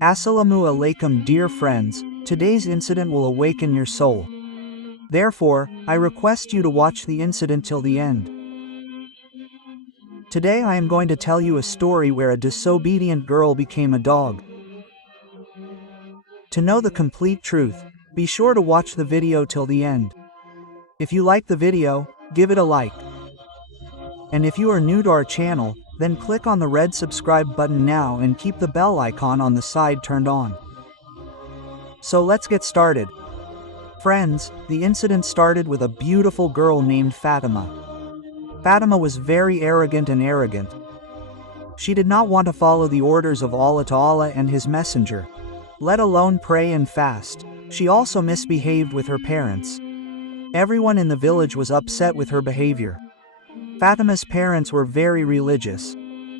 Assalamu alaikum, dear friends. Today's incident will awaken your soul. Therefore, I request you to watch the incident till the end. Today I am going to tell you a story where a disobedient girl became a dog. To know the complete truth, be sure to watch the video till the end. If you like the video, give it a like. And if you are new to our channel, then click on the red subscribe button now and keep the bell icon on the side turned on. So let's get started. Friends, the incident started with a beautiful girl named Fatima. Fatima was very arrogant. She did not want to follow the orders of Allah Ta'ala and His Messenger, let alone pray and fast. She also misbehaved with her parents. Everyone in the village was upset with her behavior. Fatima's parents were very religious.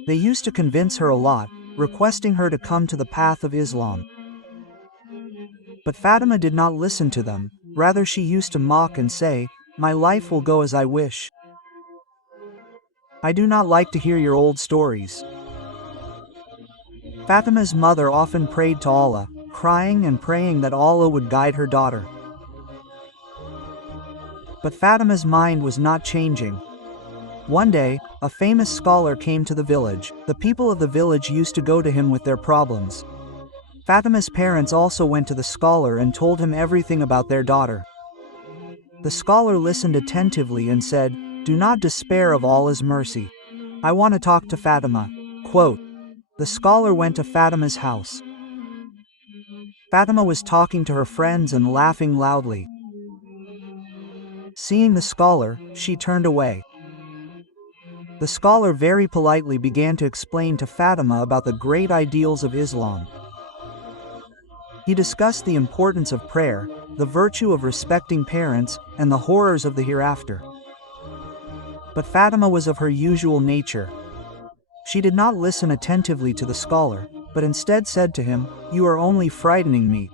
They used to convince her a lot, requesting her to come to the path of Islam. But Fatima did not listen to them, rather she used to mock and say, "My life will go as I wish. I do not like to hear your old stories." Fatima's mother often prayed to Allah, crying and praying that Allah would guide her daughter. But Fatima's mind was not changing. One day, a famous scholar came to the village. The people of the village used to go to him with their problems. Fatima's parents also went to the scholar and told him everything about their daughter. The scholar listened attentively and said, "Do not despair of Allah's mercy. I want to talk to Fatima." Quote. The scholar went to Fatima's house. Fatima was talking to her friends and laughing loudly. Seeing the scholar, she turned away. The scholar very politely began to explain to Fatima about the great ideals of Islam. He discussed the importance of prayer, the virtue of respecting parents, and the horrors of the hereafter. But Fatima was of her usual nature. She did not listen attentively to the scholar, but instead said to him, "You are only frightening me.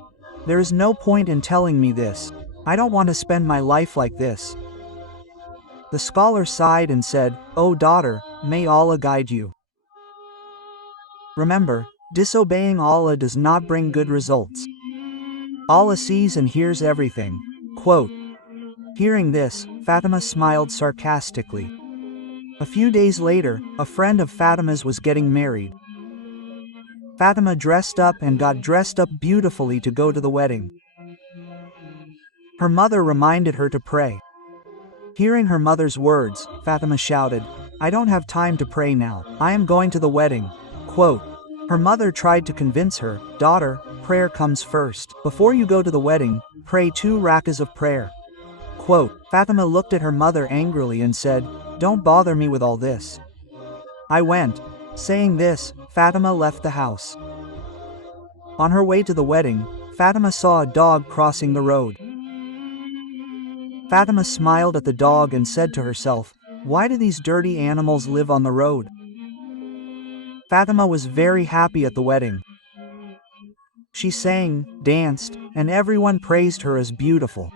There is no point in telling me this. I don't want to spend my life like this." The scholar sighed and said, "O daughter, may Allah guide you. Remember, disobeying Allah does not bring good results. Allah sees and hears everything." Quote. Hearing this, Fatima smiled sarcastically. A few days later, a friend of Fatima's was getting married. Fatima dressed up and got dressed up beautifully to go to the wedding. Her mother reminded her to pray. Hearing her mother's words, Fatima shouted, "I don't have time to pray now. I am going to the wedding." Quote. Her mother tried to convince her, "Daughter, prayer comes first. Before you go to the wedding, pray 2 rakas of prayer." Quote. Fatima looked at her mother angrily and said, "Don't bother me with all this. I went." Saying this, Fatima left the house. On her way to the wedding, Fatima saw a dog crossing the road. Fatima smiled at the dog and said to herself, "Why do these dirty animals live on the road?" Fatima was very happy at the wedding. She sang, danced, and everyone praised her as beautiful.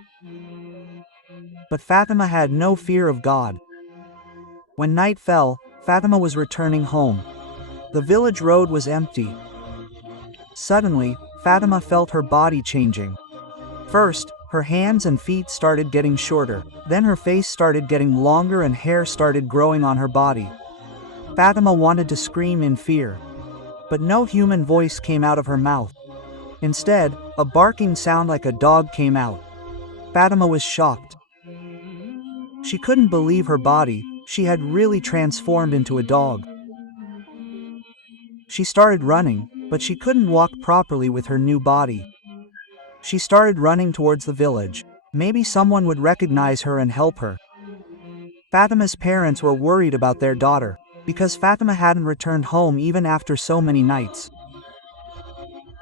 But Fatima had no fear of God. When night fell, Fatima was returning home. The village road was empty. Suddenly, Fatima felt her body changing. First, her hands and feet started getting shorter, then her face started getting longer and hair started growing on her body. Fatima wanted to scream in fear, but no human voice came out of her mouth. Instead, a barking sound like a dog came out. Fatima was shocked. She couldn't believe her body, she had really transformed into a dog. She started running, but she couldn't walk properly with her new body. She started running towards the village. Maybe someone would recognize her and help her. Fatima's parents were worried about their daughter, because Fatima hadn't returned home even after so many nights.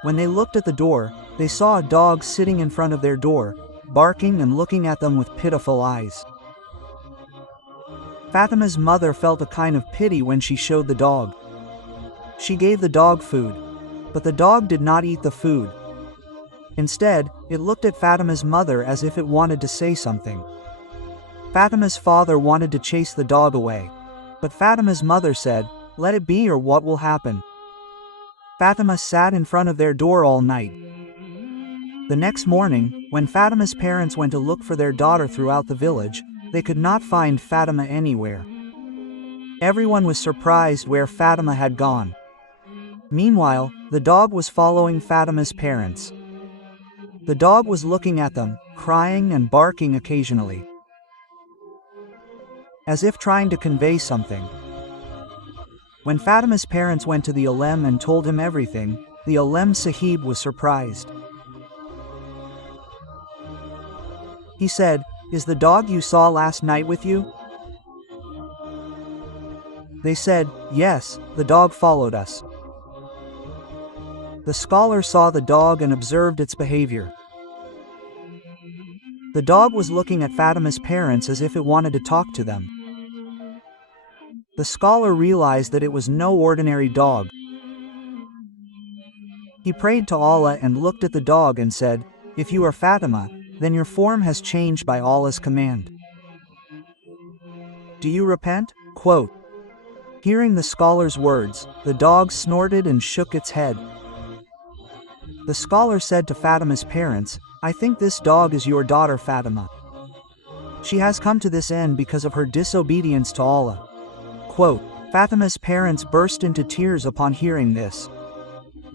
When they looked at the door, they saw a dog sitting in front of their door, barking and looking at them with pitiful eyes. Fatima's mother felt a kind of pity when she showed the dog. She gave the dog food, but the dog did not eat the food. Instead, it looked at Fatima's mother as if it wanted to say something. Fatima's father wanted to chase the dog away, but Fatima's mother said, "Let it be or what will happen?" Fatima sat in front of their door all night. The next morning, when Fatima's parents went to look for their daughter throughout the village, they could not find Fatima anywhere. Everyone was surprised where Fatima had gone. Meanwhile, the dog was following Fatima's parents. The dog was looking at them, crying and barking occasionally, as if trying to convey something. When Fatima's parents went to the Ulem and told him everything, the Ulem Sahib was surprised. He said, "Is the dog you saw last night with you?" They said, "Yes, the dog followed us." The scholar saw the dog and observed its behavior. The dog was looking at Fatima's parents as if it wanted to talk to them. The scholar realized that it was no ordinary dog. He prayed to Allah and looked at the dog and said, "If you are Fatima, then your form has changed by Allah's command. Do you repent?" Quote. Hearing the scholar's words, the dog snorted and shook its head. The scholar said to Fatima's parents, "I think this dog is your daughter Fatima. She has come to this end because of her disobedience to Allah." Quote. Fatima's parents burst into tears upon hearing this.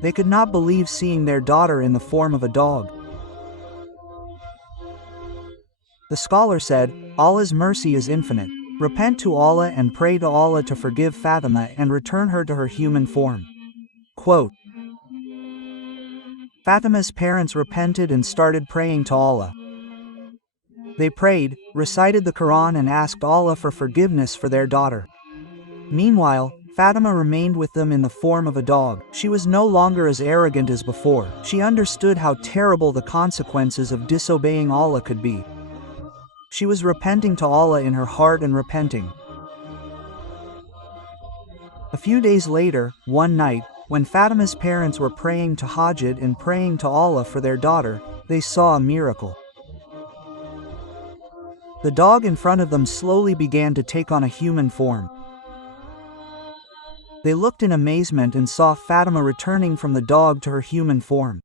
They could not believe seeing their daughter in the form of a dog. The scholar said, "Allah's mercy is infinite. Repent to Allah and pray to Allah to forgive Fatima and return her to her human form." Quote. Fatima's parents repented and started praying to Allah. They prayed, recited the Quran and asked Allah for forgiveness for their daughter. Meanwhile, Fatima remained with them in the form of a dog. She was no longer as arrogant as before. She understood how terrible the consequences of disobeying Allah could be. She was repenting to Allah in her heart and repenting. A few days later, one night, when Fatima's parents were praying to Hajjat and praying to Allah for their daughter, they saw a miracle. The dog in front of them slowly began to take on a human form. They looked in amazement and saw Fatima returning from the dog to her human form.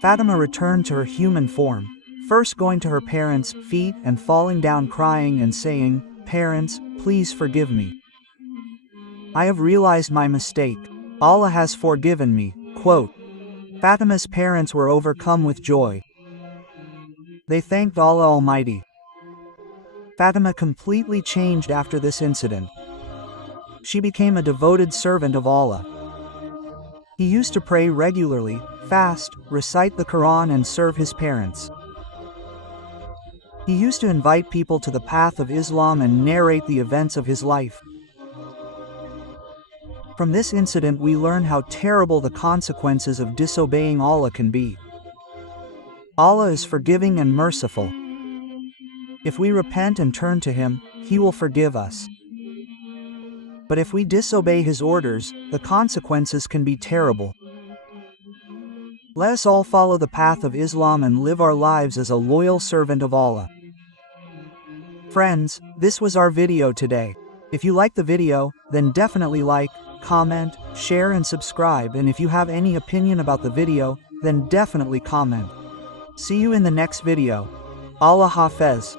Fatima returned to her human form, first going to her parents' feet and falling down crying and saying, "Parents, please forgive me. I have realized my mistake. Allah has forgiven me." Quote. Fatima's parents were overcome with joy. They thanked Allah Almighty. Fatima completely changed after this incident. She became a devoted servant of Allah. He used to pray regularly, fast, recite the Quran and serve his parents. He used to invite people to the path of Islam and narrate the events of his life. From this incident we learn how terrible the consequences of disobeying Allah can be. Allah is forgiving and merciful. If we repent and turn to Him, He will forgive us. But if we disobey His orders, the consequences can be terrible. Let us all follow the path of Islam and live our lives as a loyal servant of Allah. Friends, this was our video today. If you like the video, then definitely like, comment, share and subscribe, and if you have any opinion about the video, then definitely comment. See you in the next video. Allah Hafez.